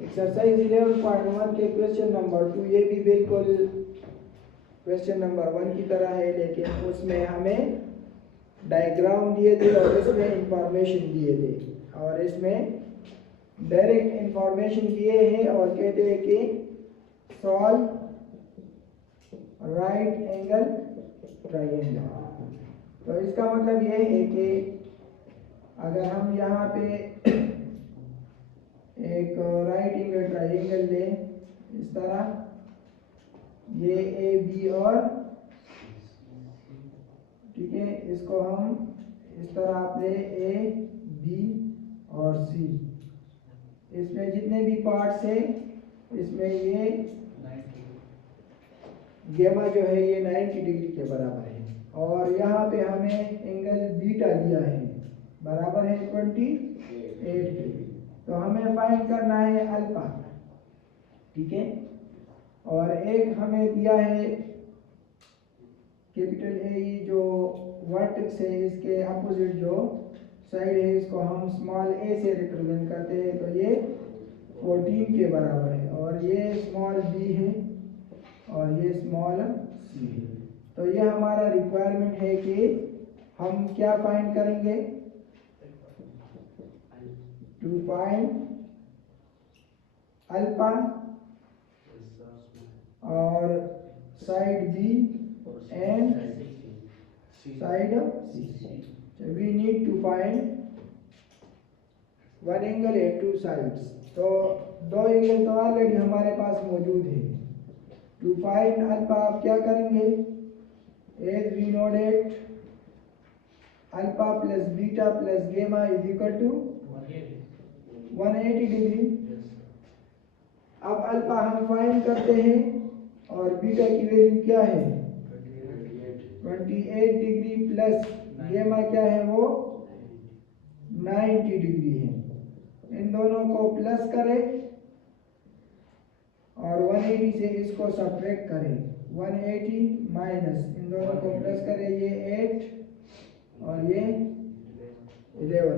Exercise 11.1 के question number 2 ये भी बिल्कुल क्वेश्चन नंबर 1 की तरह है, लेकिन उसमें हमें डायग्राम दिए थे और इसमें इंफॉर्मेशन दिए थे, और इसमें डायरेक्ट इंफॉर्मेशन दिए हैं और कहते हैं कि सॉल्व राइट एंगल ट्रायंगल। तो इसका मतलब ये है कि अगर हम यहाँ पे एक राइट एंगल ट्रायंगल लें इस तरह, ये ए बी और ठीक है, इसको हम इस तरह आप ले ए बी और सी, इसमें जितने भी पार्ट्स हैं इसमें ये गेमा जो है ये 90 डिग्री के बराबर है, और यहाँ पे हमें एंगल बीटा दिया है बराबर है 28 डिग्री। तो हमें फाइंड करना है अल्फा, ठीक है। और एक हमें दिया है कैपिटल ए, जो वर्टेक्स है इसके अपोजिट जो साइड है इसको हम स्मॉल ए से रिप्रेजेंट करते हैं, तो ये 14 के बराबर है, और ये स्मॉल बी है और ये स्मॉल सी है। तो ये हमारा रिक्वायरमेंट है कि हम क्या फाइंड करेंगे, टू फाइंड अल्फा और side b and side c. We need to find one angle at two sides. तो दो एंगल तो ऑलरेडी हमारे पास मौजूद है। टू फाइंड अल्फा आप क्या करेंगे, as we know that alpha plus beta plus gamma is equal to 180 degree. अब अल्फा हम फाइंड करते हैं और बीटा की वैल्यू क्या है 28 डिग्री, प्लस गेमा क्या है वो 90 डिग्री है। इन दोनों को प्लस करें और 180 से इसको सब्ट्रैक्ट करें, 180 माइनस इन दोनों को प्लस करें, ये 8 और ये 11,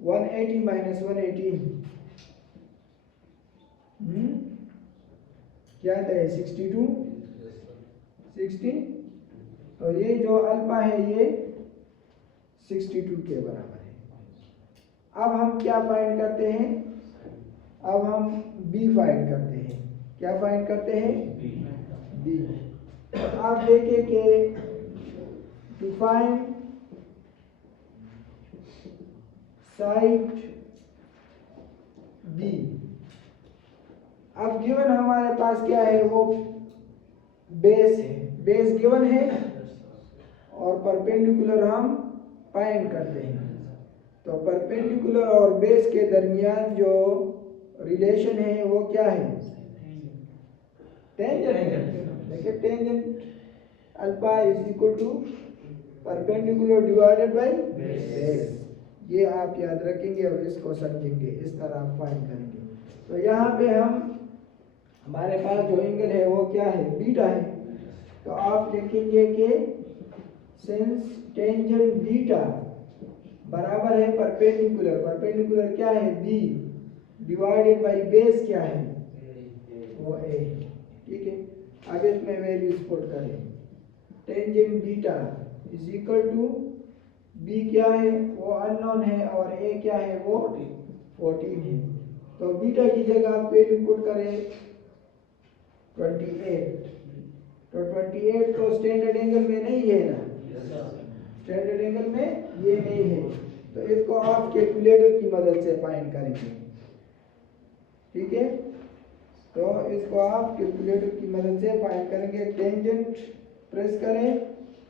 180 माइनस 118 क्या आता है 62 60। तो ये जो अल्फा है ये 62 के बराबर है। अब हम क्या फाइंड करते हैं, अब हम बी फाइंड करते हैं। क्या फाइंड करते हैं, बी। तो आप देखें कि टू फाइंड साइड बी, अब गिवन हमारे पास क्या है, वो बेस है, बेस गिवन है और परपेंडिकुलर हम फाइंड करते हैं। तो परपेंडिकुलर और बेस के दरमियान जो रिलेशन है वो क्या है, टेंजेंट। देखिए tangent alpha is equal to perpendicular divided by base. ये आप याद रखेंगे और इसको समझेंगे, इस तरह आप फाइंड करेंगे। तो यहाँ पे हम हमारे पास जो एंगल है वो क्या है, बीटा है। तो आप लिखेंगे कि सिंस टेंजेंट बीटा बराबर है परपेंडिकुलर, परपेंडिकुलर क्या है बी, डिवाइडेड बाय बेस क्या है वो ए, ठीक है। अब इसमें वैल्यूज पुट करें, tangent beta is equal to b क्या है वो अननोन है और ए क्या है वो 14 है। तो बीटा की जगह आप वैल्यू पुट करें 28। तो 28 तो स्टैंडर्ड एंगल में नहीं है ना, स्टैंडर्ड एंगल में ये नहीं है, तो इसको आप कैलकुलेटर की मदद से फाइंड करेंगे, ठीक है। तो इसको आप कैलकुलेटर की मदद से फाइंड करेंगे। टेंजेंट प्रेस करें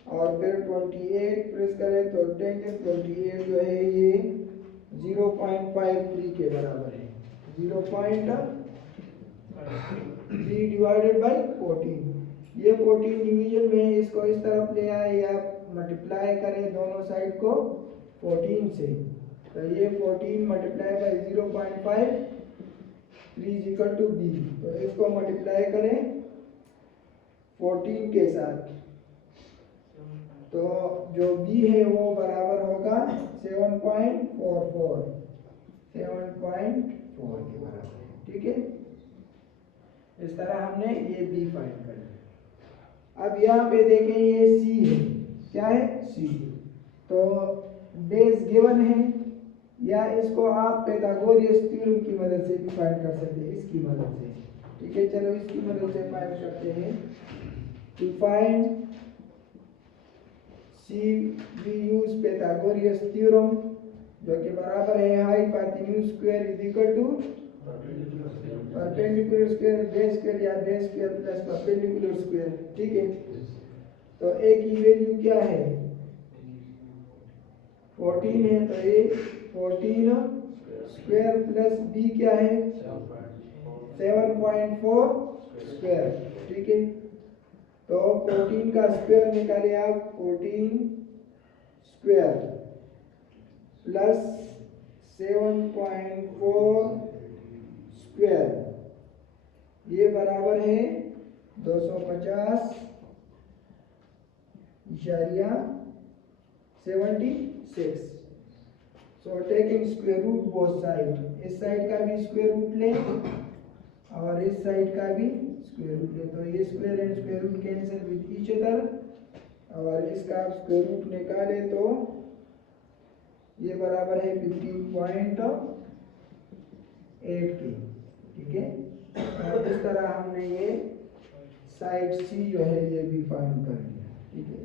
और फिर 28 प्रेस करें, तो टेंजेंट 28 जो है ये 0.53 के बराबर है, 0.3 डिवाइडेड बाय 14। ये 14 डिवीजन में इसको इस तरफ ले आए या मल्टीप्लाई करें दोनों साइड को 14 से, तो ये 14 multiply by 0.5 3 is equal to b. तो इसको मल्टीप्लाई करें 14 के साथ, तो जो बी है वो बराबर होगा 7.44 4 के बराबर है। ठीक है, इस तरह हमने ये बी फाइंड कर लिया। अब यहाँ पे देखें ये सी है, क्या है सी, तो बेस गिवन है, या इसको आप पाइथागोरस थ्योरम की मदद से भी फाइंड कर सकते हैं, इसकी मदद से। ठीक है, चलो इसकी मदद से फाइंड करते हैं। To find C we use Pythagoras theorem, जो कि बराबर है hypotenuse square is equal to perpendicular square base square या base square plus perpendicular square. ठीक है, तो ए की वैल्यू क्या है 14 है, तो ए 14 स्क्वायर प्लस बी क्या है 7.4 स्क्वायर। ठीक है, तो 14 का स्क्वायर निकाले आप, 14 स्क्वायर प्लस 7.4 स्क्वायर, ये बराबर है 250.76। So taking square root both side, इस साइड का भी स्क्वायर रूट लें और इस साइड का भी स्क्वायर रूट लें, तो ये square and square root cancel with each other, और इसका आप स्क्वायर रूट निकालें तो ये बराबर है 15.8 की। ठीक है, और इस तरह हमने ये साइड सी जो है ये भी फाइंड कर लिया। ठीक है।